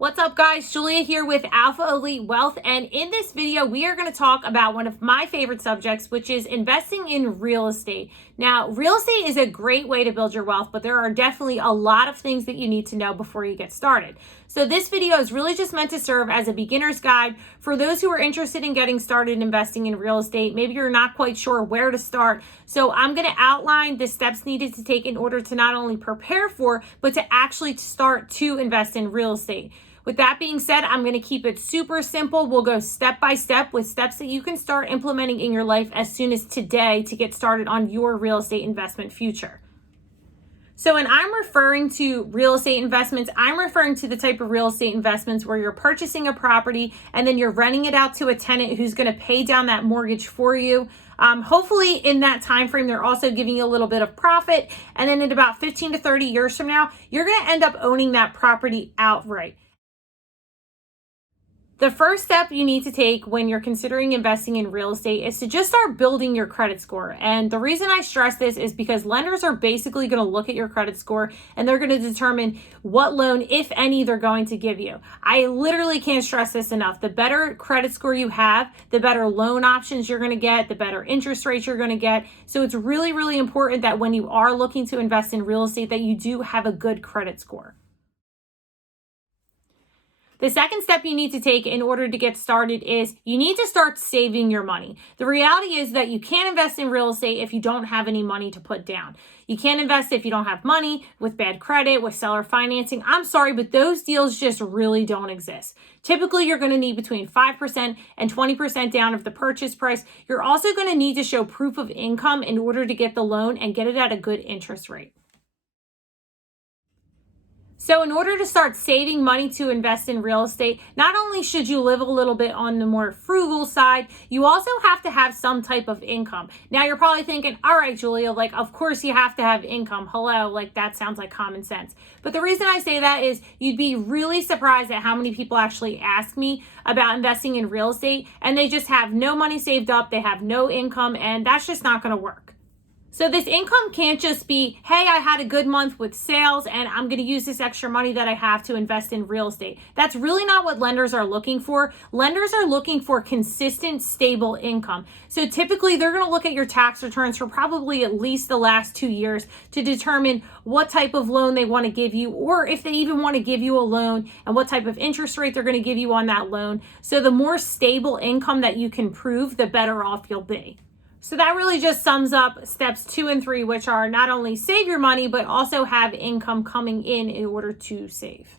What's up, guys? Julia here with Alpha Elite Wealth, and in this video we are going to talk about one of my favorite subjects, which is investing in real estate. Now, real estate is a great way to build your wealth, but there are definitely a lot of things that you need to know before you get started. So this video is really just meant to serve as a beginner's guide for those who are interested in getting started investing in real estate. Maybe you're not quite sure where to start. So I'm going to outline the steps needed to take in order to not only prepare for, but to actually start to invest in real estate. With that being said, I'm going to keep it super simple. We'll go step by step with steps that you can start implementing in your life as soon as today to get started on your real estate investment future. So when I'm referring to real estate investments, I'm referring to the type of real estate investments where you're purchasing a property and then you're renting it out to a tenant who's going to pay down that mortgage for you. Hopefully in that time frame, they're also giving you a little bit of profit. And then in about 15 to 30 years from now, you're going to end up owning that property outright. The first step you need to take when you're considering investing in real estate is to just start building your credit score. And the reason I stress this is because lenders are basically going to look at your credit score and they're going to determine what loan, if any, they're going to give you. I literally can't stress this enough. The better credit score you have, the better loan options you're going to get, the better interest rates you're going to get. So it's really, really important that when you are looking to invest in real estate that you do have a good credit score. The second step you need to take in order to get started is you need to start saving your money. The reality is that you can't invest in real estate if you don't have any money to put down. You can't invest if you don't have money, with bad credit, with seller financing. I'm sorry, but those deals just really don't exist. Typically, you're going to need between 5% and 20% down of the purchase price. You're also going to need to show proof of income in order to get the loan and get it at a good interest rate. So in order to start saving money to invest in real estate, not only should you live a little bit on the more frugal side, you also have to have some type of income. Now you're probably thinking, all right, Julia, like, of course you have to have income. Hello, like that sounds like common sense. But the reason I say that is you'd be really surprised at how many people actually ask me about investing in real estate and they just have no money saved up, they have no income, and that's just not going to work. So this income can't just be, hey, I had a good month with sales and I'm going to use this extra money that I have to invest in real estate. That's really not what lenders are looking for. Lenders are looking for consistent, stable income. So typically they're going to look at your tax returns for probably at least the last 2 years to determine what type of loan they want to give you, or if they even want to give you a loan and what type of interest rate they're going to give you on that loan. So the more stable income that you can prove, the better off you'll be. So that really just sums up steps 2 and 3, which are not only save your money, but also have income coming in order to save.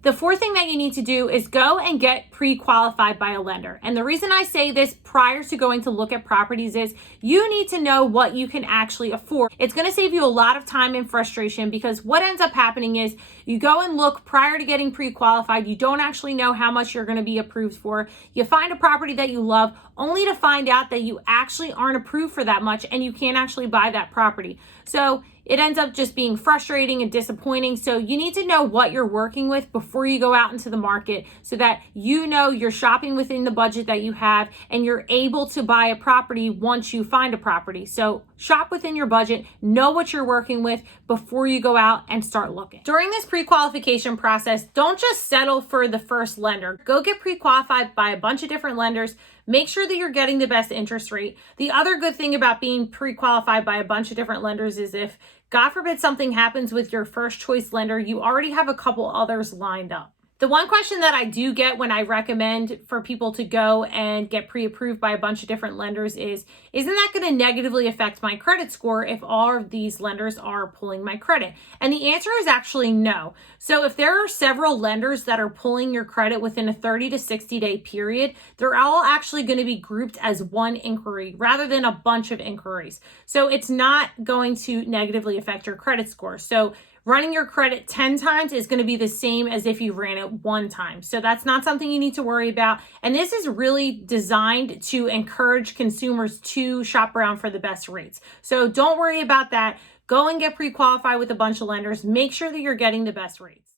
The fourth thing that you need to do is go and get pre-qualified by a lender. And the reason I say this prior to going to look at properties is you need to know what you can actually afford. It's going to save you a lot of time and frustration because what ends up happening is you go and look prior to getting pre-qualified. You don't actually know how much you're going to be approved for. You find a property that you love only to find out that you actually aren't approved for that much and you can't actually buy that property. So it ends up just being frustrating and disappointing. So you need to know what you're working with before you go out into the market so that you know you're shopping within the budget that you have and you're able to buy a property once you find a property. So shop within your budget, know what you're working with before you go out and start looking. During this pre-qualification process, don't just settle for the first lender. Go get pre-qualified by a bunch of different lenders. Make sure that you're getting the best interest rate. The other good thing about being pre-qualified by a bunch of different lenders is if, God forbid, something happens with your first choice lender, you already have a couple others lined up. The one question that I do get when I recommend for people to go and get pre-approved by a bunch of different lenders is, isn't that going to negatively affect my credit score if all of these lenders are pulling my credit? And the answer is actually no. So if there are several lenders that are pulling your credit within a 30 to 60 day period, they're all actually going to be grouped as one inquiry rather than a bunch of inquiries. So it's not going to negatively affect your credit score. So running your credit 10 times is going to be the same as if you ran it 1 time. So that's not something you need to worry about. And this is really designed to encourage consumers to shop around for the best rates. So don't worry about that. Go and get pre-qualified with a bunch of lenders. Make sure that you're getting the best rates.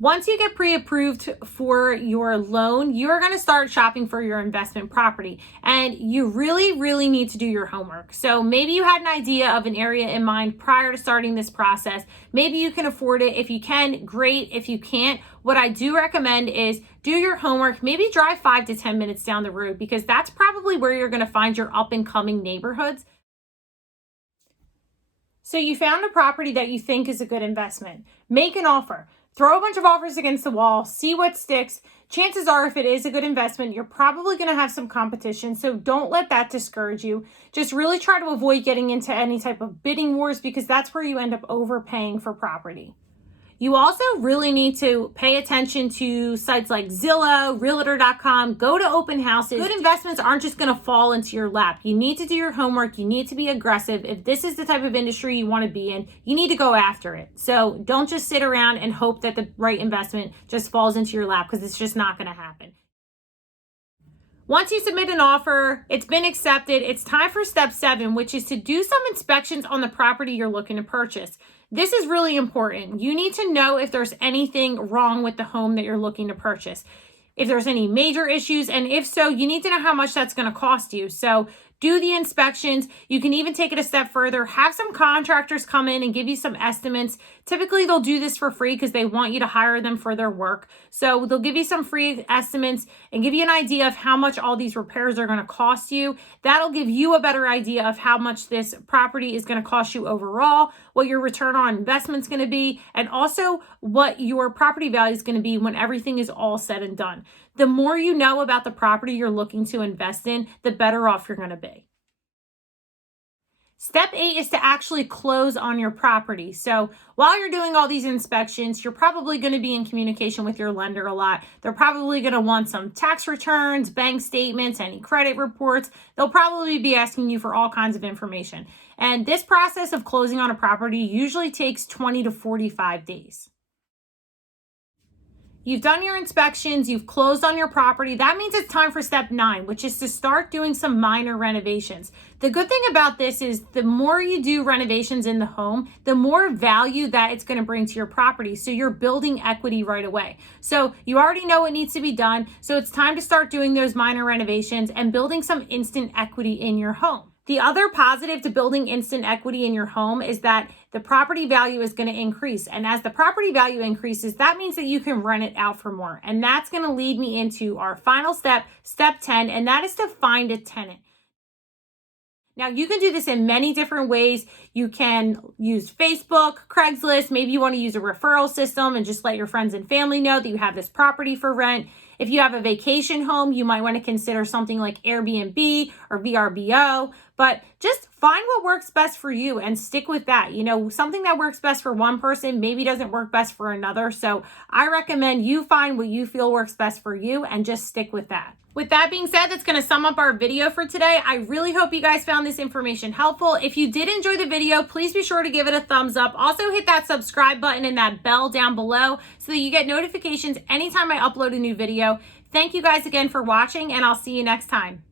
Once you get pre-approved for your loan, you're going to start shopping for your investment property, and you really need to do your homework. So maybe you had an idea of an area in mind prior to starting this process. Maybe you can afford it. If you can, great. If you can't, what I do recommend is do your homework, maybe drive 5 to 10 minutes down the road, because that's probably where you're going to find your up and coming neighborhoods. So you found a property that you think is a good investment. Make an offer. Throw a bunch of offers against the wall, see what sticks. Chances are, if it is a good investment, you're probably going to have some competition. So don't let that discourage you. Just really try to avoid getting into any type of bidding wars, because that's where you end up overpaying for property. You also really need to pay attention to sites like Zillow, Realtor.com, go to open houses. Good investments aren't just going to fall into your lap. You need to do your homework. You need to be aggressive. If this is the type of industry you want to be in, you need to go after it. So don't just sit around and hope that the right investment just falls into your lap, because it's just not going to happen. Once you submit an offer, it's been accepted, it's time for step 7, which is to do some inspections on the property you're looking to purchase. This is really important. You need to know if there's anything wrong with the home that you're looking to purchase, if there's any major issues, and if so, you need to know how much that's going to cost you. So do the inspections. You can even take it a step further. Have some contractors come in and give you some estimates. Typically, they'll do this for free because they want you to hire them for their work. So they'll give you some free estimates and give you an idea of how much all these repairs are going to cost you. That'll give you a better idea of how much this property is going to cost you overall, what your return on investment is going to be, and also what your property value is going to be when everything is all said and done. The more you know about the property you're looking to invest in, the better off you're going to be. Step 8 is to actually close on your property. So while you're doing all these inspections, you're probably going to be in communication with your lender a lot. They're probably going to want some tax returns, bank statements, any credit reports. They'll probably be asking you for all kinds of information. And this process of closing on a property usually takes 20 to 45 days. You've done your inspections, you've closed on your property. That means it's time for step 9, which is to start doing some minor renovations. The good thing about this is the more you do renovations in the home, the more value that it's going to bring to your property. So you're building equity right away. So you already know what needs to be done. So it's time to start doing those minor renovations and building some instant equity in your home. The other positive to building instant equity in your home is that the property value is going to increase. And as the property value increases, that means that you can rent it out for more. And that's going to lead me into our final step, step 10, and that is to find a tenant. Now, you can do this in many different ways. You can use Facebook, Craigslist. Maybe you want to use a referral system and just let your friends and family know that you have this property for rent. If you have a vacation home, you might want to consider something like Airbnb or VRBO, but just find what works best for you and stick with that. You know, something that works best for one person maybe doesn't work best for another. So I recommend you find what you feel works best for you and just stick with that. With that being said, that's going to sum up our video for today. I really hope you guys found this information helpful. If you did enjoy the video, please be sure to give it a thumbs up. Also hit that subscribe button and that bell down below so that you get notifications anytime I upload a new video. Thank you guys again for watching, and I'll see you next time.